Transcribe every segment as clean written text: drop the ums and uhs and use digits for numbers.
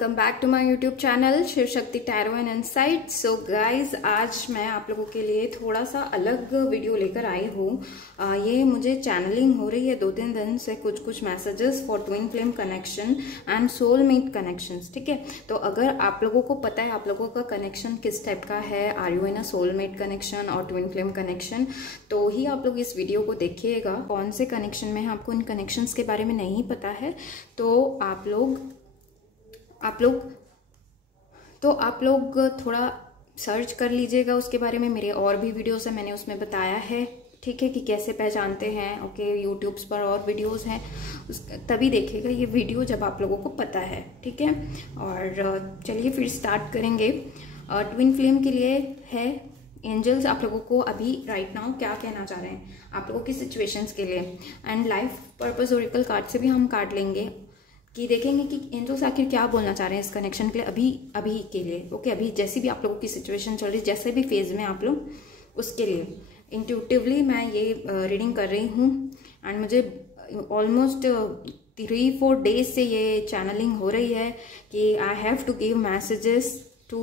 Welcome back to my YouTube channel Shiv Shakti tarot and insight. So guys, आज मैं आप लोगों के लिए थोड़ा सा अलग वीडियो लेकर आई हूँ। ये मुझे चैनलिंग हो रही है 2-3 दिन से, कुछ messages for twin flame connection and soulmate connections. ठीक है, तो अगर आप लोगों को पता है आप लोगों का कनेक्शन किस टाइप का है, are you in a soulmate connection और ट्विन फ्लेम कनेक्शन, तो ही आप लोग इस वीडियो को देखिएगा। कौन से कनेक्शन में है, आपको इन कनेक्शंस के बारे में नहीं पता है तो आप लोग थोड़ा सर्च कर लीजिएगा उसके बारे में। मेरे और भी वीडियोस है, मैंने उसमें बताया है, ठीक है, कि कैसे पहचानते हैं। ओके, यूट्यूब्स पर और वीडियोस हैं, तभी देखिएगा ये वीडियो जब आप लोगों को पता है। ठीक है, और चलिए फिर स्टार्ट करेंगे। ट्विन फ्लेम के लिए है एंजल्स आप लोगों को अभी राइट नाउ क्या कहना चाह रहे हैं आप लोगों की सिचुएशंस के लिए। And life purpose Oracle card से भी हम कार्ड लेंगे कि देखेंगे कि एंजल्स आखिर क्या बोलना चाह रहे हैं इस कनेक्शन के लिए अभी के लिए। ओके, अभी जैसी भी आप लोगों की सिचुएशन चल रही है, जैसे भी फेज में आप लोग, उसके लिए इंट्यूटिवली मैं ये रीडिंग कर रही हूँ। एंड मुझे ऑलमोस्ट 3-4 डेज से ये चैनलिंग हो रही है कि I have to give messages to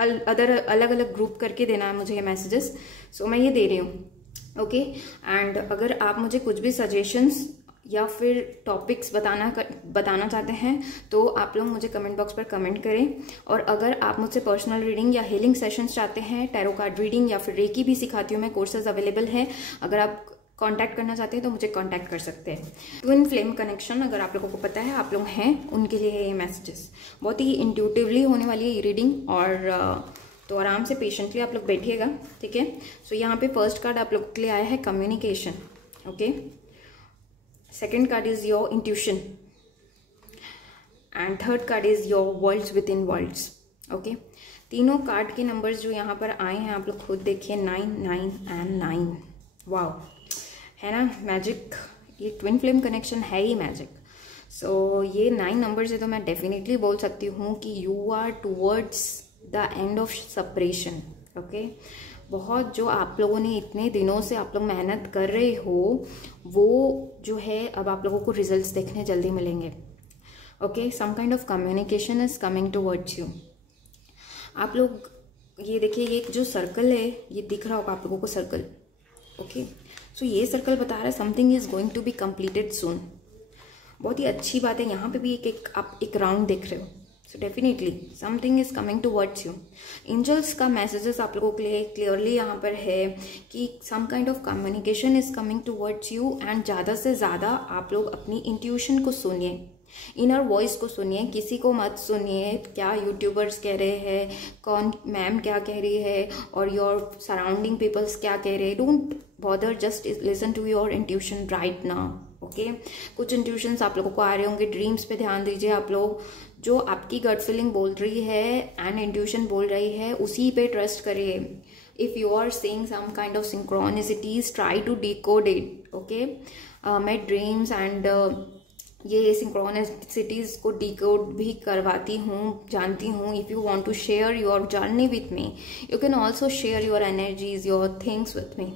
अलग अलग ग्रुप करके देना है मुझे ये मैसेजेस। सो मैं ये दे रही हूँ। ओके, एंड अगर आप मुझे कुछ भी सजेशंस या फिर टॉपिक्स बताना चाहते हैं तो आप लोग मुझे कमेंट बॉक्स पर कमेंट करें। और अगर आप मुझसे पर्सनल रीडिंग या हीलिंग सेशंस चाहते हैं, टैरो कार्ड रीडिंग या फिर रेकी भी सिखाती हूँ मैं, कोर्सेज अवेलेबल हैं। अगर आप कांटेक्ट करना चाहते हैं तो मुझे कांटेक्ट कर सकते हैं। ट्विन फ्लेम कनेक्शन अगर आप लोगों को पता है, आप लोग हैं, उनके लिए है ये मैसेजेस। बहुत ही इंट्यूटिवली होने वाली है ये रीडिंग, और तो आराम से पेशेंटली आप लोग बैठिएगा। ठीक है, सो यहाँ पे फर्स्ट कार्ड आप लोग के लिए आया है communication. Okay, second card is your intuition and third card is your worlds within worlds. Okay, तीनों कार्ड के नंबर्स जो यहाँ पर आए हैं आप लोग खुद देखिए, 9, 9 and 9। वाओ, है ना मैजिक। ये ट्विन फ्लेम कनेक्शन है ही मैजिक। सो ये 9 नंबर से तो मैं डेफिनेटली बोल सकती हूँ कि you are towards the end of separation. Okay, बहुत जो आप लोगों ने इतने दिनों से आप लोग मेहनत कर रहे हो, वो जो है अब आप लोगों को रिजल्ट्स देखने जल्दी मिलेंगे। Okay, some kind of communication is coming towards you. आप लोग ये देखिए, ये जो सर्कल है ये दिख रहा होगा आप लोगों को सर्कल। ओके, सो ये सर्कल बता रहा है something is going to be completed soon. बहुत ही अच्छी बात है। यहाँ पे भी आप एक राउंड देख रहे हो, so definitely something is coming towards you. Angels का मैसेजेस आप लोगों के लिए क्लियरली यहाँ पर है कि some kind of communication is coming towards you. And ज़्यादा से ज़्यादा आप लोग अपनी इंट्यूशन को सुनिए, इनर वॉइस को सुनिए, किसी को मत सुनिए क्या यूट्यूबर्स कह रहे हैं, कौन मैम क्या कह रही है, और योर सराउंडिंग पीपल्स क्या कह रहे हैं। Don't bother, just listen to your intuition right now. Okay, कुछ इंट्यूशंस आप लोगों को आ रहे होंगे, ड्रीम्स पे ध्यान दीजिए। आप लोग जो आपकी गट फीलिंग बोल रही है एंड इंट्यूशन बोल रही है, उसी पे ट्रस्ट करिए। If you are seeing some kind of synchronicities, try to decode it. Okay, मैं ड्रीम्स एंड ये सिंक्रोनिसिटीज को डिकोड भी करवाती हूँ, जानती हूँ। If you want to share your journey with me, you can also share your energies, your things with me.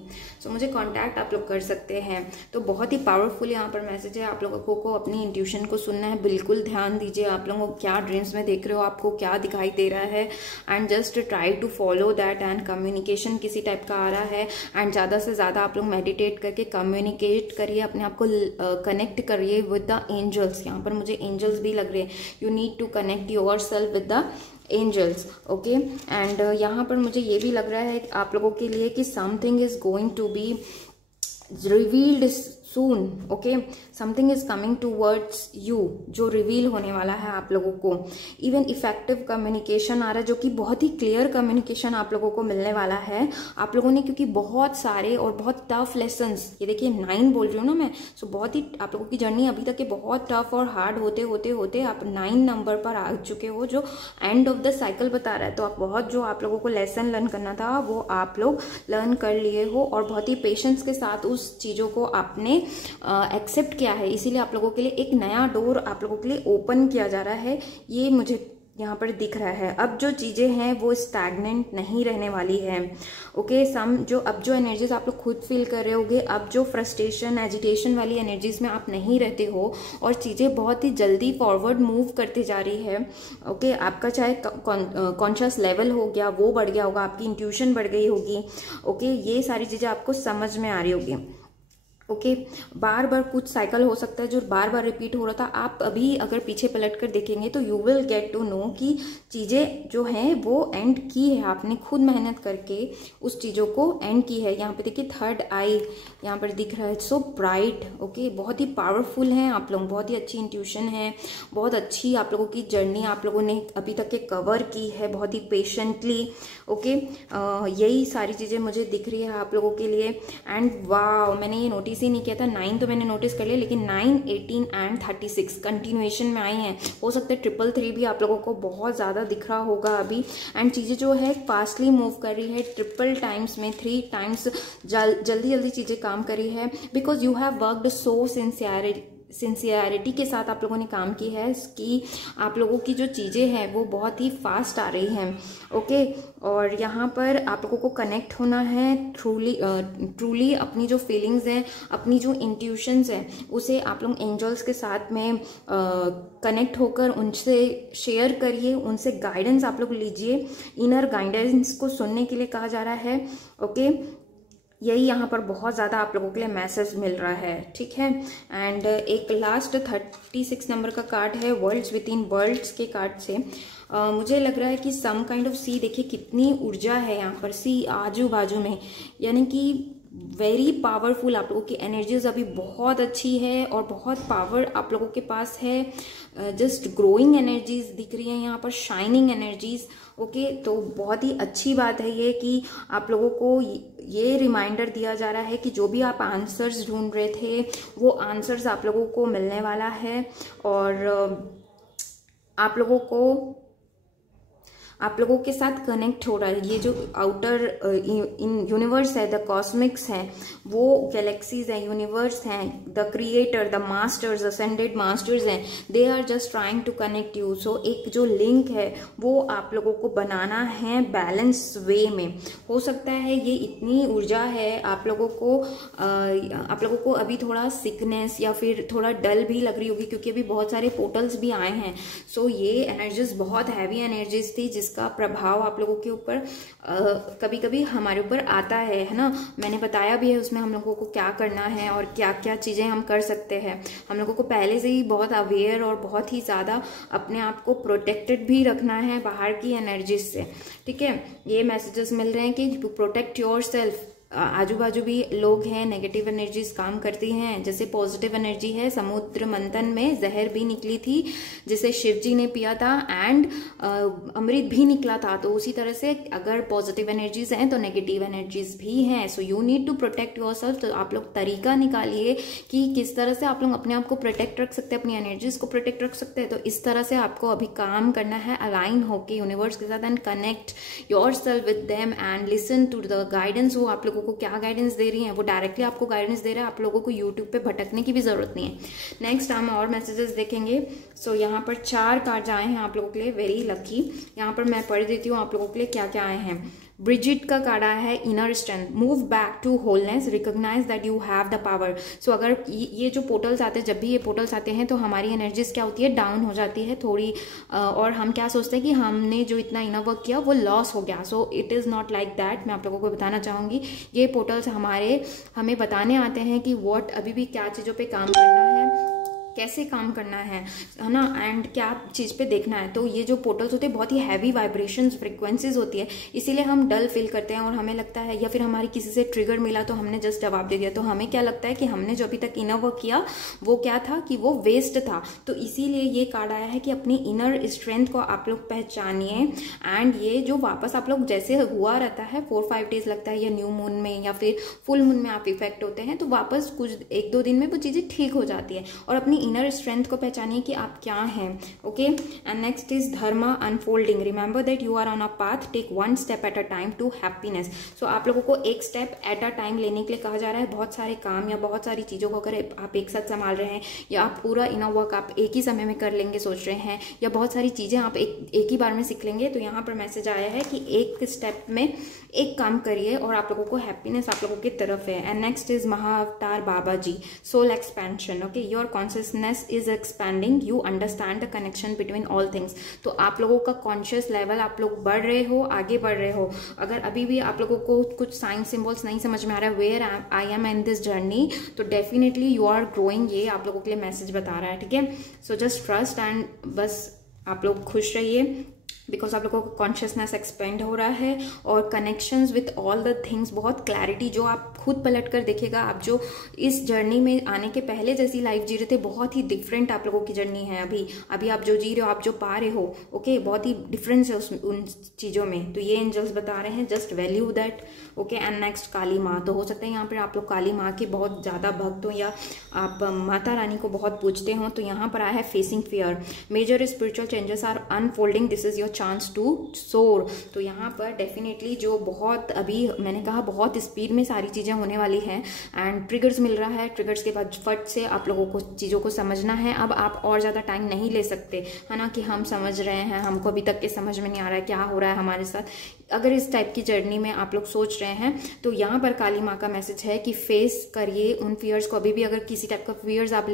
So मुझे contact आप लोग कर सकते हैं। तो बहुत ही पावरफुल यहाँ पर मैसेज है। आप लोगों को अपनी इंट्यूशन को सुनना है, बिल्कुल ध्यान दीजिए। आप लोगों को क्या ड्रीम्स में देख रहे हो, आपको क्या दिखाई दे रहा है, and just try to follow that. And communication किसी टाइप का आ रहा है, एंड ज़्यादा से ज़्यादा आप लोग मेडिटेट करके कम्युनिकेट करिए, अपने आप को कनेक्ट करिए विद द एंजल्स। यहाँ पर मुझे एंजल्स भी लग रहे हैं। You need to connect yourself with the angels. Okay, and यहाँ पर मुझे ये भी लग रहा है आप लोगों के लिए कि something is going to be revealed soon. Okay, something is coming towards you, जो रिवील होने वाला है आप लोगों को। इवन इफेक्टिव कम्युनिकेशन आ रहा है, जो कि बहुत ही क्लियर कम्युनिकेशन आप लोगों को मिलने वाला है। आप लोगों ने क्योंकि बहुत सारे और बहुत टफ लेसन्स, ये देखिए 9 बोल रही हूँ ना मैं, सो बहुत ही आप लोगों की जर्नी अभी तक के बहुत टफ और हार्ड होते होते होते आप 9 नंबर पर आ चुके हो, जो एंड ऑफ द साइकिल बता रहा है। तो आप बहुत जो आप लोगों को लेसन लर्न करना था वो आप लोग लर्न कर लिए हो, और बहुत ही पेशेंस के साथ उस चीज़ों को आपने एक्सेप्ट किया है। इसीलिए आप लोगों के लिए एक नया डोर आप लोगों के लिए ओपन किया जा रहा है, ये मुझे यहाँ पर दिख रहा है। अब जो चीज़ें हैं वो स्टैग्नेंट नहीं रहने वाली है। ओके, अब जो एनर्जीज आप लोग खुद फील कर रहे होगे, अब जो फ्रस्ट्रेशन एजिटेशन वाली एनर्जीज में आप नहीं रहते हो और चीज़ें बहुत ही जल्दी फॉरवर्ड मूव करते जा रही है। ओके, आपका चाहे कॉन्शियस लेवल हो गया वो बढ़ गया होगा, आपकी इंट्यूशन बढ़ गई होगी। ओके, ये सारी चीज़ें आपको समझ में आ रही होगी। ओके, बार बार कुछ साइकिल हो सकता है जो बार बार रिपीट हो रहा था, आप अभी अगर पीछे पलट कर देखेंगे तो you will get to know कि चीज़ें जो हैं वो एंड की है, आपने खुद मेहनत करके उस चीज़ों को एंड की है। यहाँ पे देखिए थर्ड आई यहाँ पर दिख रहा है, सो ब्राइट। ओके, बहुत ही पावरफुल हैं आप लोग, बहुत ही अच्छी इंट्यूशन है, बहुत अच्छी आप लोगों की जर्नी आप लोगों ने अभी तक के कवर की है बहुत ही पेशेंटली। ओके, यही सारी चीज़ें मुझे दिख रही है आप लोगों के लिए। एंड वाह, मैंने ये नोटिस ही नहीं किया था, 9 तो मैंने नोटिस कर लिया, लेकिन 9, 18 एंड 36 कंटिन्यूएशन में आई हैं। हो सकता है 333 भी आप लोगों को बहुत ज़्यादा दिख रहा होगा अभी। एंड चीज़ें जो है फास्टली मूव कर रही है, ट्रिपल टाइम्स में 3 टाइम्स जल्दी जल्दी चीज़ें काम कर रही है, because you have worked so sincerity के साथ आप लोगों ने काम की है कि आप लोगों की जो चीज़ें हैं वो बहुत ही फास्ट आ रही हैं। ओके, और यहाँ पर आप लोगों को कनेक्ट होना है ट्रूली अपनी जो फीलिंग्स हैं, अपनी जो इंट्यूशंस हैं, उसे आप लोग एंजल्स के साथ में कनेक्ट होकर उनसे शेयर करिए, उनसे गाइडेंस आप लोग लीजिए। इनर गाइडेंस को सुनने के लिए कहा जा रहा है। ओके, यही यहाँ पर बहुत ज़्यादा आप लोगों के लिए मैसेज मिल रहा है, ठीक है। एंड एक लास्ट 36 नंबर का कार्ड है, वर्ल्ड्स विद इन वर्ल्ड्स के कार्ड से मुझे लग रहा है कि सम काइंड ऑफ सी, देखिए कितनी ऊर्जा है यहाँ पर, सी आजू बाजू में, यानी कि वेरी पावरफुल आप लोगों की एनर्जीज अभी बहुत अच्छी है और बहुत पावर आप लोगों के पास है। जस्ट ग्रोइंग एनर्जीज दिख रही है यहाँ पर, शाइनिंग एनर्जीज। ओके, तो बहुत ही अच्छी बात है ये कि आप लोगों को ये रिमाइंडर दिया जा रहा है कि जो भी आप आंसर्स ढूंढ रहे थे वो आंसर्स आप लोगों को मिलने वाला है। और आप लोगों के साथ कनेक्ट हो रहा है। ये जो आउटर इन यूनिवर्स है, द कॉस्मिक्स है, वो गैलेक्सीज है, यूनिवर्स हैं, the creator, the masters, ascended masters हैं, they are just trying to connect you. So एक जो लिंक है वो आप लोगों को बनाना है बैलेंस वे में। हो सकता है ये इतनी ऊर्जा है आप लोगों को अभी थोड़ा सिकनेस या फिर थोड़ा डल भी लग रही होगी, क्योंकि अभी बहुत सारे पोर्टल्स भी आए हैं। सो ये एनर्जीज बहुत हैवी एनर्जीज थी जिसका प्रभाव आप लोगों के ऊपर कभी कभी हमारे ऊपर आता है ना। मैंने बताया भी है उसमें हम लोगों को क्या करना है और क्या क्या चीज़ें हम कर सकते हैं। हम लोगों को पहले से ही बहुत अवेयर और बहुत ही ज़्यादा अपने आप को प्रोटेक्टेड भी रखना है बाहर की एनर्जीज से, ठीक है। ये मैसेजेस मिल रहे हैं कि टू प्रोटेक्ट योर सेल्फ। आजू बाजू भी लोग हैं, नेगेटिव एनर्जीज काम करती हैं। जैसे पॉजिटिव एनर्जी है, समुद्र मंथन में जहर भी निकली थी जिसे शिव जी ने पिया था, एंड अमृत भी निकला था। तो उसी तरह से अगर पॉजिटिव एनर्जीज हैं तो नेगेटिव एनर्जीज भी हैं। So you need to protect yourself. तो आप लोग तरीका निकालिए कि किस तरह से आप लोग अपने आप को प्रोटेक्ट रख सकते हैं, अपनी एनर्जीज को प्रोटेक्ट रख सकते हैं। तो इस तरह से आपको अभी काम करना है, अलाइन होके यूनिवर्स के साथ, and connect yourself with them and listen to the guidance. वो आप लोगों को क्या गाइडेंस दे रही हैं, वो डायरेक्टली आपको गाइडेंस दे रहा है। आप लोगों को यूट्यूब पे भटकने की भी जरूरत नहीं है। नेक्स्ट हम और मैसेजेस देखेंगे। सो यहाँ पर 4 कार्ड आए हैं आप लोगों के लिए, वेरी लकी। यहाँ पर मैं पढ़ देती हूँ आप लोगों के लिए क्या क्या आए हैं। ब्रिजिट का कार्ड आया है, inner strength, move back to wholeness, recognize that you have the power. So अगर ये जो पोर्टल्स आते हैं, जब भी ये पोर्टल्स आते हैं तो हमारी एनर्जीज क्या होती है, डाउन हो जाती है थोड़ी, और हम क्या सोचते हैं कि हमने जो इतना इनर वर्क किया वो लॉस हो गया। So it is not like that. मैं आप लोगों को बताना चाहूँगी, ये पोर्टल्स हमें बताने आते हैं कि व्हाट अभी भी क्या चीज़ों पर काम करना है, कैसे काम करना है ना, एंड क्या चीज़ पे देखना है। तो ये जो पोर्टल्स होते हैं बहुत ही हैवी वाइब्रेशंस, फ्रिक्वेंसीज होती है, इसीलिए हम डल फील करते हैं और हमें लगता है, या फिर हमारी किसी से ट्रिगर मिला तो हमने जस्ट जवाब दे दिया, तो हमें क्या लगता है कि हमने जो अभी तक इनर वर्क किया वो क्या था, कि वो वेस्ट था। तो इसीलिए ये कार्ड आया है कि अपनी इनर स्ट्रेंथ को आप लोग पहचानिए, एंड ये जो वापस आप लोग जैसे हुआ रहता है 4-5 डेज लगता है, या न्यू मून में या फिर फुल मून में आप इफेक्ट होते हैं, तो वापस कुछ 1-2 दिन में वो चीज़ें ठीक हो जाती है। और अपनी इनर स्ट्रेंथ को पहचानिए कि आप क्या हैं, okay. And next is dharma unfolding, remember that you are on a path, take one step at a time to happiness. So आप लोगों को एक स्टेप एट अ टाइम लेने के लिए कहा जा रहा है। बहुत सारे काम या बहुत सारी चीज़ों को अगर आप एक साथ संभाल रहे हैं, या आप पूरा इनर वर्क आप एक ही समय में कर लेंगे सोच रहे हैं, या बहुत सारी चीज़ें आप एक ही बार में सीख लेंगे, तो यहाँ पर मैसेज आया है कि एक स्टेप में एक काम करिए और आप लोगों को हैप्पीनेस आप लोगों की तरफ है। And next is Mahavatar Baba ji, soul expansion, okay. Your consciousness is expanding, you understand the connection between all things. तो आप लोगों का कॉन्शियस लेवल, आप लोग बढ़ रहे हो, आगे बढ़ रहे हो। अगर अभी भी आप लोगों को कुछ साइन सिंबल्स नहीं समझ में आ रहा है, where I am in this journey, तो डेफिनेटली यू आर ग्रोइंग, ये आप लोगों के लिए मैसेज बता रहा है, ठीक है। सो जस्ट ट्रस्ट एंड बस आप लोग खुश रहिए, बिकॉज आप लोगों का कॉन्शियसनेस एक्सपेंड हो रहा है और connections with all the things, बहुत क्लैरिटी, जो आप खुद पलट कर देखिएगा, आप जो इस जर्नी में आने के पहले जैसी लाइफ जी रहे थे, बहुत ही डिफरेंट आप लोगों की जर्नी है। अभी आप जो जी रहे हो, आप जो पा रहे हो, ओके, बहुत ही डिफरेंस है उन चीज़ों में। तो ये एंजल्स बता रहे हैं, just value that, okay. And next Kali Maa, तो हो सकता है यहाँ पर आप लोग काली माँ के बहुत ज़्यादा भक्त हो, या आप माता रानी को बहुत पूजते हो। तो यहाँ पर आया है facing fear, major spiritual changes are unfolding, this is your chance to soar. तो यहाँ पर डेफिनेटली जो बहुत, अभी मैंने कहा बहुत स्पीड में सारी चीज़ें होने वाली हैं, एंड ट्रिगर्स मिल रहा है। ट्रिगर्स के बाद फट से आप लोगों को चीज़ों को समझना है। अब आप और ज़्यादा टाइम नहीं ले सकते, है ना, कि हम समझ रहे हैं, हमको अभी तक के समझ में नहीं आ रहा है क्या हो रहा है हमारे साथ। अगर इस टाइप की जर्नी में आप लोग सोच रहे हैं, तो यहाँ पर काली माँ का मैसेज है कि फेस करिए उन फियर्स को। अभी भी अगर किसी टाइप का फियर्स आप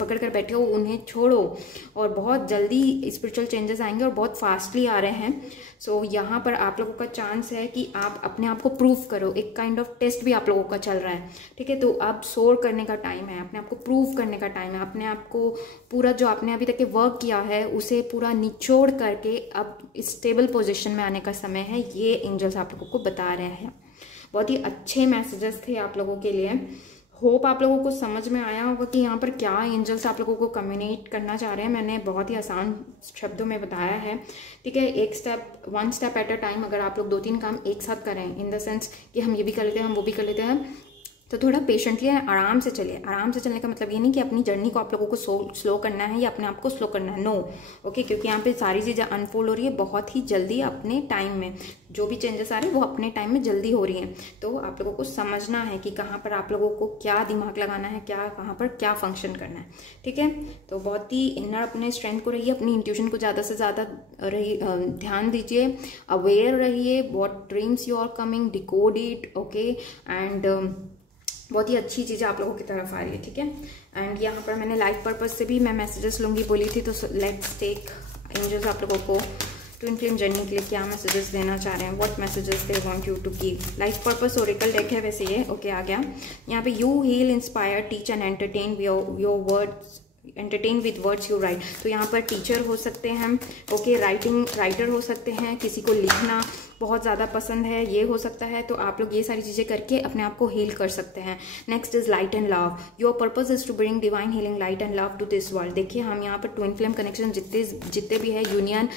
पकड़ कर बैठे हो, उन्हें छोड़ो, और बहुत जल्दी स्पिरिचुअल चेंजेस आएंगे और बहुत फास्टली आ रहे हैं। सो यहाँ पर आप लोगों का चांस है कि आप अपने आप को प्रूव करो, एक काइंड ऑफ टेस्ट भी आप लोगों का चल रहा है, ठीक है। तो अब सोर करने का टाइम है, अपने आप को प्रूव करने का टाइम है, अपने आप को पूरा जो आपने अभी तक के वर्क किया है उसे पूरा निचोड़ करके अब स्टेबल पोजिशन में आने का समय है। ये एंजल्स आप लोगों को बता रहे हैं। बहुत ही अच्छे मैसेजेस थे आप लोगों के लिए। होप आप लोगों को समझ में आया होगा कि यहाँ पर क्या एंजल्स आप लोगों को कम्युनिकेट करना चाह रहे हैं। मैंने बहुत ही आसान शब्दों में बताया है, ठीक है। One step at a time, अगर आप लोग 2-3 काम एक साथ करें, इन द सेंस कि हम ये भी कर लेते हैं, हम वो भी कर लेते हैं, तो थोड़ा पेशेंटली आराम से चलिए। आराम से चलने का मतलब ये नहीं कि अपनी जर्नी को आप लोगों को स्लो करना है या अपने आप को स्लो करना है, नो, ओके। क्योंकि यहाँ पे सारी चीज़ें अनफोल्ड हो रही है बहुत ही जल्दी, अपने टाइम में। जो भी चेंजेस आ रहे हैं वो अपने टाइम में जल्दी हो रही हैं। तो आप लोगों को समझना है कि कहाँ पर आप लोगों को क्या दिमाग लगाना है, कहाँ पर क्या फंक्शन करना है, ठीक है। तो बहुत ही इनर अपने स्ट्रेंथ को रहिए, अपनी इंट्यूशन को ज़्यादा से ज़्यादा ध्यान दीजिए, अवेयर रहिए, what dreams you are coming, decode it, okay. And बहुत ही अच्छी चीज़ें आप लोगों की तरफ आ रही है, ठीक है। एंड यहाँ पर मैंने लाइफ पर्पज से भी मैं मैसेजेस लूँगी बोली थी, तो लेट्स टेक एंजल्स आप लोगों को ट्विन फ्लेम जर्नी के लिए क्या मैसेजेस देना चाह रहे हैं, what messages they want you to give. Life purpose oracle deck है वैसे ये, ओके, आ गया। यहाँ पे you heal, inspire, teach and entertain your words, entertain with words you write. तो यहाँ पर टीचर हो सकते हैं, ओके, राइटर हो सकते हैं, किसी को लिखना बहुत ज़्यादा पसंद है, ये हो सकता है। तो आप लोग ये सारी चीज़ें करके अपने आप को हील कर सकते हैं। Next is light and love, your purpose is to bring divine healing light and love to this world. देखिए हम यहाँ पर ट्विन फ्लेम कनेक्शन जितने भी है, union,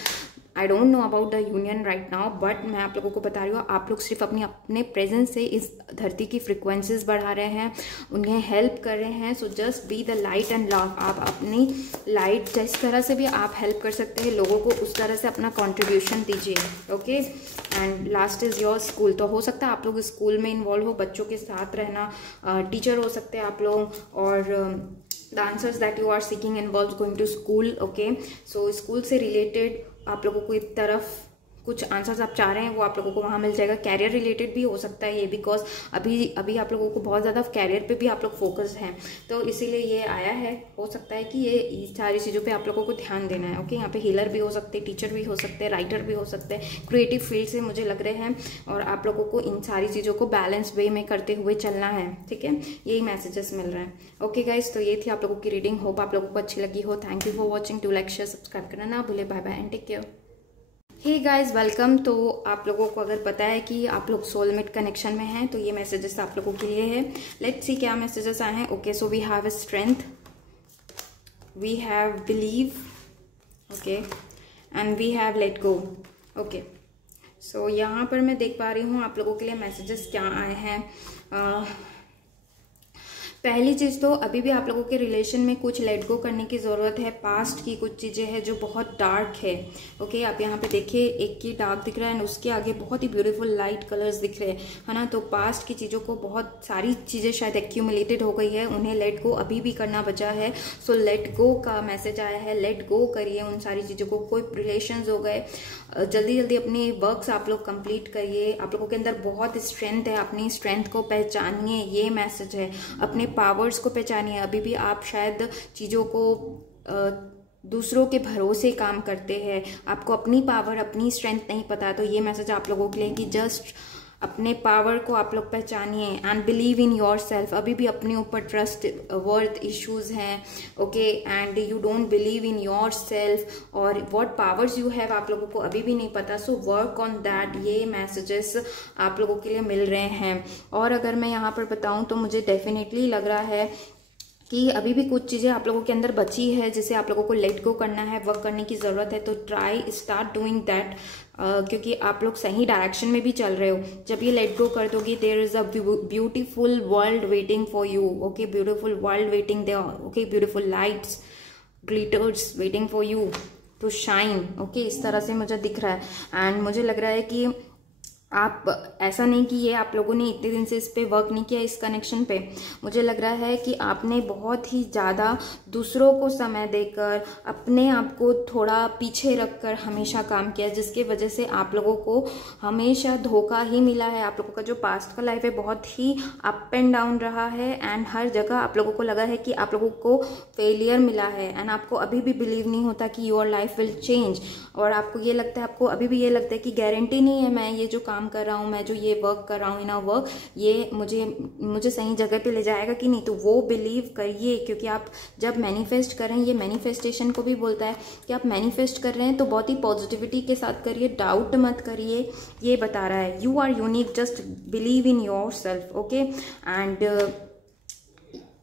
I don't know about the union right now, but मैं आप लोगों को बता रही हूँ, आप लोग सिर्फ अपने प्रेजेंस से इस धरती की फ्रिक्वेंसीज बढ़ा रहे हैं, उन्हें हेल्प कर रहे हैं। So just be the light and love. आप अपनी लाइट जिस तरह से भी आप हेल्प कर सकते हैं लोगों को, उस तरह से अपना कॉन्ट्रीब्यूशन दीजिए, okay. And last is your school. तो हो सकता है आप लोग स्कूल में इन्वॉल्व हो, बच्चों के साथ रहना, टीचर हो सकते हैं आप लोग, और the answers that you are seeking involve going to school, okay. So school से रिलेटेड आप लोगों को एक तरफ कुछ आंसर्स आप चाह रहे हैं वो आप लोगों को वहाँ मिल जाएगा। कैरियर रिलेटेड भी हो सकता है ये, बिकॉज अभी आप लोगों को बहुत ज़्यादा कैरियर पे भी आप लोग फोकस हैं, तो इसीलिए ये आया है। हो सकता है कि ये सारी चीज़ों पे आप लोगों को ध्यान देना है, ओके। यहाँ पे हीलर भी हो सकते हैं, टीचर भी हो सकते हैं, राइटर भी हो सकते हैं, क्रिएटिव फील्ड से मुझे लग रहे हैं, और आप लोगों को इन सारी चीज़ों को बैलेंस वे में करते हुए चलना है, ठीक है। यही मैसेजेस मिल रहे हैं, ओके गाइज। तो ये थी आप लोगों की रीडिंग, होप आप लोगों को अच्छी लगी हो। Thank you for watching, to like share subscribe करना ना भूले। Bye bye and take care. Hey guys, welcome. तो आप लोगों को अगर पता है कि आप लोग सोलमेट कनेक्शन में हैं, तो ये मैसेजेस आप लोगों के लिए है। लेट्स सी क्या मैसेजेस आए हैं, okay. So we have strength, we have believe, okay, and we have let go, okay. So यहाँ पर मैं देख पा रही हूँ आप लोगों के लिए मैसेजेस क्या आए हैं। पहली चीज़ तो अभी भी आप लोगों के रिलेशन में कुछ लेट गो करने की ज़रूरत है। पास्ट की कुछ चीज़ें हैं जो बहुत डार्क है। ओके, आप यहाँ पे देखिए, एक की डार्क दिख रहा है एंड उसके आगे बहुत ही ब्यूटीफुल लाइट कलर्स दिख रहे हैं, है ना। तो पास्ट की चीज़ों को, बहुत सारी चीज़ें शायद एक्यूमुलेटेड हो गई है, उन्हें लेट गो अभी भी करना बचा है। सो लेट गो का मैसेज आया है, लेट गो करिए उन सारी चीज़ों को। कोई रिलेशंस हो गए, जल्दी जल्दी अपनी वर्क्स आप लोग कंप्लीट करिए। आप लोगों के अंदर बहुत स्ट्रेंथ है, अपनी स्ट्रेंथ को पहचानिए, ये मैसेज है। अपने पावर्स को पहचानिए। अभी भी आप शायद चीज़ों को दूसरों के भरोसे काम करते हैं, आपको अपनी पावर, अपनी स्ट्रेंथ नहीं पता है। तो ये मैसेज आप लोगों के लिए कि जस्ट अपने पावर को आप लोग पहचानिए and believe in yourself. अभी भी अपने ऊपर ट्रस्ट वर्थ इश्यूज हैं, okay, and you don't believe in yourself और व्हाट पावर्स यू हैव आप लोगों को अभी भी नहीं पता। सो वर्क ऑन दैट, ये मैसेजेस आप लोगों के लिए मिल रहे हैं। और अगर मैं यहाँ पर बताऊँ तो मुझे डेफिनेटली लग रहा है कि अभी भी कुछ चीज़ें आप लोगों के अंदर बची है जिसे आप लोगों को लेट गो करना है, वर्क करने की ज़रूरत है। तो ट्राई स्टार्ट डूइंग दैट, क्योंकि आप लोग सही डायरेक्शन में भी चल रहे हो। जब ये लेट गो कर दोगे, there is a beautiful world waiting for you, okay, beautiful world waiting there, okay, beautiful lights glitters waiting for you to shine, okay. इस तरह से मुझे दिख रहा है एंड मुझे लग रहा है कि आप, ऐसा नहीं कि ये आप लोगों ने इतने दिन से इस पे वर्क नहीं किया, इस कनेक्शन पे। मुझे लग रहा है कि आपने बहुत ही ज़्यादा दूसरों को समय देकर, अपने आप को थोड़ा पीछे रखकर हमेशा काम किया, जिसकी वजह से आप लोगों को हमेशा धोखा ही मिला है। आप लोगों का जो पास्ट का लाइफ है बहुत ही अप एंड डाउन रहा है एंड हर जगह आप लोगों को लगा है कि आप लोगों को फेलियर मिला है एंड आपको अभी भी बिलीव नहीं होता कि योर लाइफ विल चेंज। और आपको ये लगता है, आपको अभी भी ये लगता है कि गारंटी नहीं है, मैं ये जो काम कर रहा हूँ, मैं जो ये वर्क कर रहा हूँ, इन वर्क, ये मुझे सही जगह पे ले जाएगा कि नहीं। तो वो बिलीव करिए, क्योंकि आप जब मैनिफेस्ट कर रहे हैं, ये मैनिफेस्टेशन को भी बोलता है कि आप मैनिफेस्ट कर रहे हैं तो बहुत ही पॉजिटिविटी के साथ करिए, डाउट मत करिए। ये बता रहा है you are unique, just believe in yourself, okay. And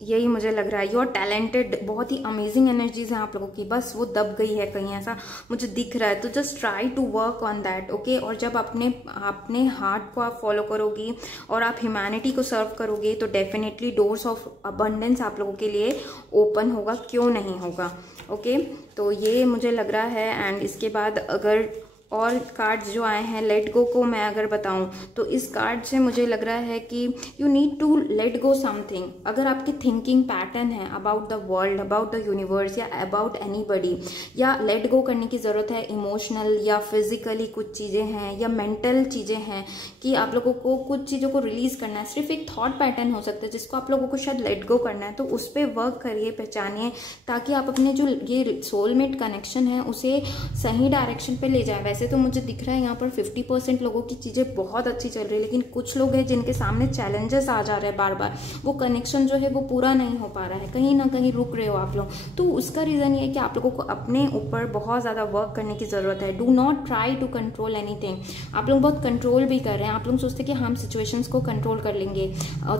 यही मुझे लग रहा है, यू आर टैलेंटेड, बहुत ही अमेजिंग एनर्जीज हैं आप लोगों की, बस वो दब गई है कहीं, ऐसा मुझे दिख रहा है। तो just try to work on that, okay. और जब अपने हार्ट को आप फॉलो करोगी और आप ह्यूमैनिटी को सर्व करोगे तो डेफिनेटली डोर्स ऑफ अबंडेंस आप लोगों के लिए ओपन होगा, क्यों नहीं होगा, ओके। तो ये मुझे लग रहा है। एंड इसके बाद अगर और कार्ड्स जो आए हैं लेट गो को मैं अगर बताऊं तो इस कार्ड से मुझे लग रहा है कि you need to let go something. अगर आपकी थिंकिंग पैटर्न है about the world, about the universe या अबाउट एनीबॉडी, या लेट गो करने की ज़रूरत है इमोशनल या फिजिकली कुछ चीज़ें हैं या मेंटल चीज़ें हैं कि आप लोगों को कुछ चीज़ों को रिलीज़ करना है, सिर्फ एक थॉट पैटर्न हो सकता है जिसको आप लोगों को शायद लेट गो करना है, तो उस पर वर्क करिए, पहचानिए, ताकि आप अपने जो ये सोलमेट कनेक्शन है उसे सही डायरेक्शन पे ले जाए। वैसे तो मुझे दिख रहा है यहाँ पर 50% लोगों की चीज़ें बहुत अच्छी चल रही है, लेकिन कुछ लोग हैं जिनके सामने चैलेंजेस आ जा रहे हैं बार बार, वो कनेक्शन जो है वो पूरा नहीं हो पा रहा है, कहीं ना कहीं रुक रहे हो आप लोग। तो उसका रीज़न ये है कि आप लोगों को अपने ऊपर बहुत ज़्यादा वर्क करने की ज़रूरत है। Do not try to control anything. आप लोग बहुत कंट्रोल भी कर रहे हैं, आप लोग सोचते हैं कि हम सिचुएशंस को कंट्रोल कर लेंगे,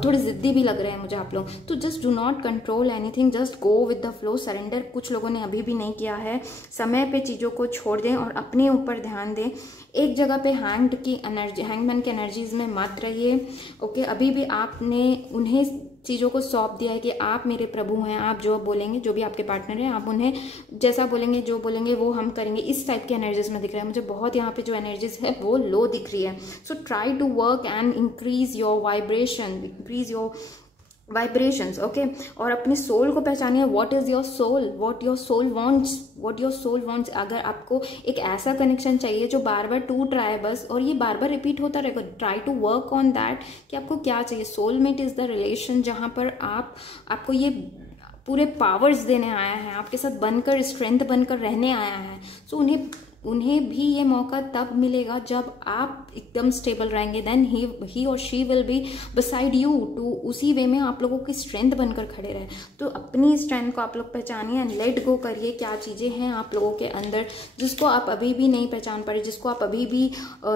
थोड़े ज़िद्दी भी लग रहे हैं मुझे आप लोग। तो just do not control anything, just go with the flow, surrender कुछ लोगों ने अभी भी नहीं किया है। समय पे चीज़ों को छोड़ दें और अपने ऊपर ध्यान दें। एक जगह पे हैंगमैन की एनर्जीज में मत रहिए, ओके। अभी भी आपने उन्हें चीज़ों को सौंप दिया है कि आप मेरे प्रभु हैं, आप जो बोलेंगे, जो भी आपके पार्टनर हैं, आप उन्हें जैसा बोलेंगे, जो बोलेंगे वो हम करेंगे। इस टाइप की एनर्जीज में दिख रहा है मुझे बहुत, यहाँ पे जो एनर्जीज है वो लो दिख रही है। So try to work and increase your vibration, increase your vibrations, okay. और अपने सोल को पहचानिए, what is your soul, what your soul wants. अगर आपको एक ऐसा कनेक्शन चाहिए जो बार बार टूट रहा है बस, और ये बार बार रिपीट होता रहेगा, try to work on that कि आपको क्या चाहिए। सोलमेट इज द रिलेशन जहाँ पर आपको ये पूरे पावर्स देने आया है, आपके साथ बनकर, स्ट्रेंथ बनकर रहने आया है। सो उन्हें भी ये मौका तब मिलेगा जब आप एकदम स्टेबल रहेंगे, देन ही और she will be beside you too, उसी वे में आप लोगों की स्ट्रेंथ बनकर खड़े रहे। तो अपनी स्ट्रेंथ को आप लोग पहचानिए एंड लेट गो करिए। क्या चीज़ें हैं आप लोगों के अंदर जिसको आप अभी भी नहीं पहचान पा रहे, जिसको आप अभी भी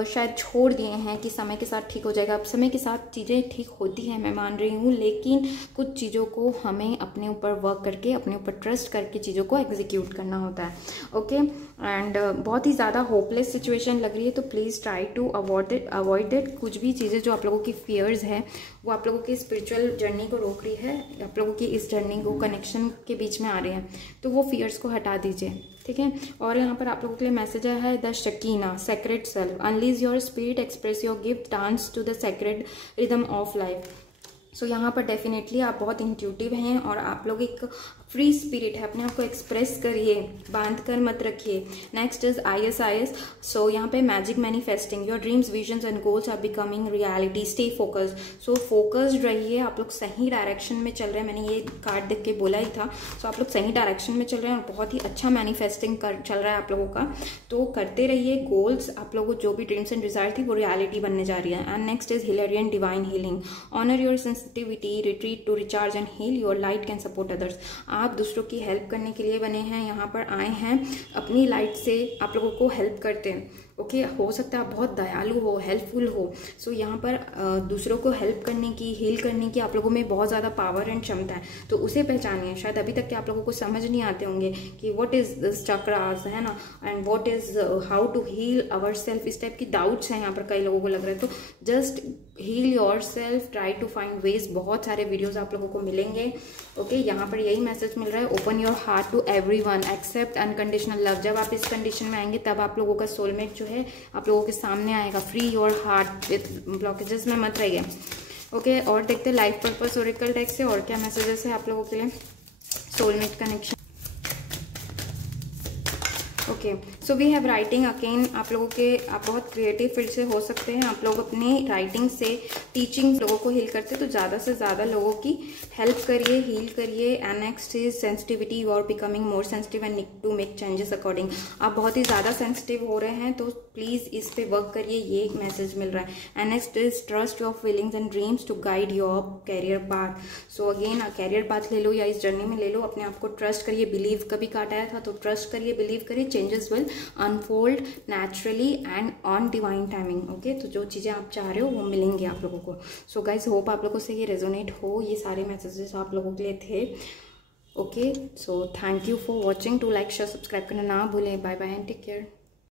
शायद छोड़ दिए हैं कि समय के साथ ठीक हो जाएगा। अब समय के साथ चीज़ें ठीक होती हैं, मैं मान रही हूँ, लेकिन कुछ चीज़ों को हमें अपने ऊपर वर्क करके, अपने ऊपर ट्रस्ट करके चीज़ों को एग्जीक्यूट करना होता है, ओके। एंड बहुत बहुत ही ज़्यादा होपलेस सिचुएशन लग रही है, तो please try to avoid it. कुछ भी चीज़ें जो आप लोगों की फियर्स है वो आप लोगों की स्पिरिचुअल जर्नी को रोक रही है, आप लोगों की इस जर्नी को कनेक्शन के बीच में आ रहे हैं, तो वो फियर्स को हटा दीजिए, ठीक है। और यहाँ पर आप लोगों के लिए मैसेज आया है the shekinah sacred self, unleash your spirit, express your gift, dance to the sacred rhythm of life. So यहाँ पर डेफिनेटली आप बहुत इंट्यूटिव हैं और आप लोग एक फ्री स्पिरिट है, अपने आप को एक्सप्रेस करिए, बांध कर मत रखिए। Next is ISIS। सो यहाँ पे magic manifesting, your dreams visions and goals are becoming reality, stay focused. So focused रहिए, आप लोग सही डायरेक्शन में चल रहे हैं, मैंने ये कार्ड देख के बोला ही था। सो आप लोग सही डायरेक्शन में चल रहे हैं और बहुत ही अच्छा मैनिफेस्टिंग चल रहा है आप लोगों का, तो करते रहिए। गोल्स आप लोगों को जो भी ड्रीम्स एंड डिजायर थी वो रियलिटी बनने जा रही है। And next is Hilarion divine healing, honour your sensitivity, retreat to recharge and heal, your light can support others. आप दूसरों की हेल्प करने के लिए बने हैं, यहाँ पर आए हैं, अपनी लाइट से आप लोगों को हेल्प करते हैं, ओके। हो सकता है आप बहुत दयालु हो, हेल्पफुल हो। सो यहाँ पर दूसरों को हेल्प करने की, हील करने की आप लोगों में बहुत ज़्यादा पावर एंड क्षमता है, तो उसे पहचानिए। शायद अभी तक के आप लोगों को समझ नहीं आते होंगे कि व्हाट इज दिस चक्रास, है ना, and what is how to heal our self, इस टाइप की डाउट्स हैं यहाँ पर कई लोगों को लग रहा है। तो just heal yourself, try to find ways, बहुत सारे वीडियोज आप लोगों को मिलेंगे, ओके। यहाँ पर यही मैसेज मिल रहा है, open your heart to everyone, accept unconditional love. जब आप इस कंडीशन में आएंगे तब आप लोगों का सोलमेट जो है आप लोगों के सामने आएगा। Free your heart, with blockages में मत रहिए, ओके। और देखते हैं लाइफ पर्पस ओरेकल डेक से और क्या मैसेजेस है आप लोगों के लिए soulmate connection. Okay, so we have writing again. आप लोगों के, आप बहुत क्रिएटिव फील्ड से हो सकते हैं, आप लोग अपनी राइटिंग से, टीचिंग लोगों को हील करते हैं, तो ज़्यादा से ज़्यादा लोगों की हेल्प करिए, हील करिए। And next is sensitivity, you are becoming more sensitive and need to make changes according. आप बहुत ही ज़्यादा सेंसिटिव हो रहे हैं, तो प्लीज़ इस पे वर्क करिए, ये एक मैसेज मिल रहा है। And next is trust your feelings and dreams to guide your career path. So again career path ले लो या इस जर्नी में ले लो, अपने आप को ट्रस्ट करिए, बिलीव कभी काट आया था तो ट्रस्ट करिए, बिलीव करिए, changes will unfold naturally and on divine timing, okay. तो जो चीज़ें आप चाह रहे हो वो मिलेंगी आप लोगों को। सो गाइज होप आप लोगों से ये रेजोनेट हो, ये सारे मैसेजेस आप लोगों के लिए थे, okay. So thank you for watching. To like share subscribe करना ना भूलें। Bye bye and take care.